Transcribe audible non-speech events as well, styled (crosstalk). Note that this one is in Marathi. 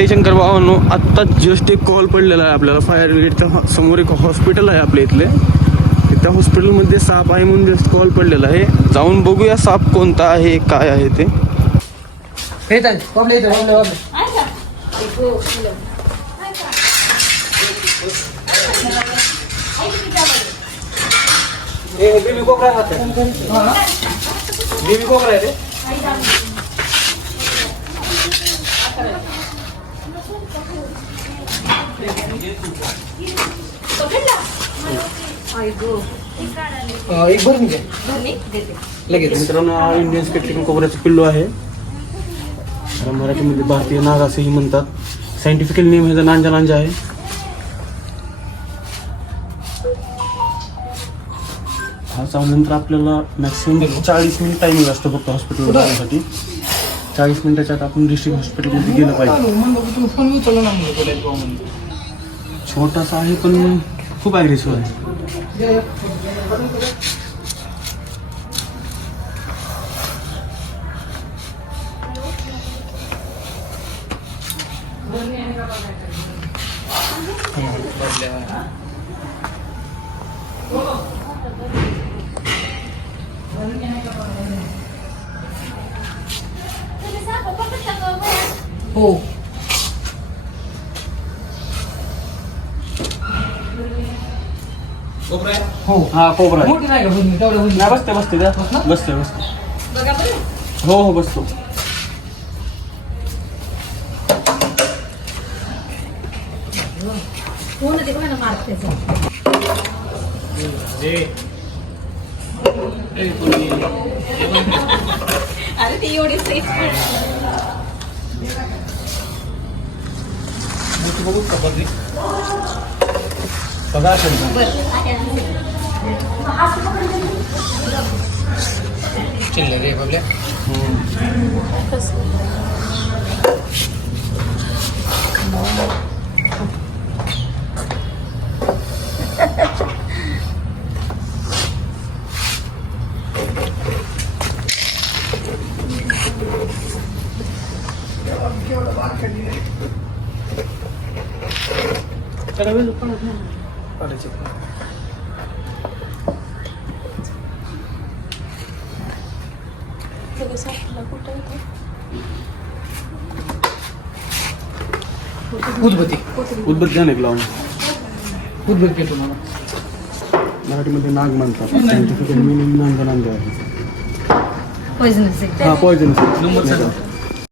जयशंकर भावांनो आत्ता जस्ट एक कॉल पडलेला आहे आपल्याला. फायर ब्रिगेडच्या समोर एक हॉस्पिटल आहे आपल्या इथले. त्या हॉस्पिटलमध्ये साप आहे म्हणून जस्ट कॉल पडलेला आहे. जाऊन बघूया साप कोणता आहे काय आहे ते. हे चालेल बाबले अं, एक भरून घ्या लगेच. मित्रांनो हा इंडियन स्पेक्ट्रिकल कोबराचं पिल्लू आहे. त्याला मराठीमध्ये भारतीय नाग असेही म्हणतात. सायंटिफिकल नेम ह्याचा नांजा नांजा आहे. हा चावल्यानंतर आपल्याला मॅक्सिमम चाळीस मिनिट टायमिंग असतो फक्त हॉस्पिटलला जाण्यासाठी. चाळीस मिनिटाच्या आत आपण डिस्ट्रिक्ट हॉस्पिटलमध्ये गेलं पाहिजे. फोन उचलला ना छोटासा आहे पण खूप ॲग्रेसिव्ह आहे या, या. हो हो. हा कोबरा आहे. मोठी नाही का बसते बसते द्या. बसते बसते. हो हो बसतो. (laughs) अरे ती एवढी सेफ बघू का बघ बघा असेल का? चिल्लर रे बाबल्या त्याला वेळ काढायचे उदबत्ती. उद्बत्त. द्या ना एक लावून. उदबत्ती पेटू मला मराठीमध्ये नाग म्हणतात. सायंटिफिकल मिनिंग नांगा नांगा आहे. पॉइझनस हा पॉयझन नंबर सांग.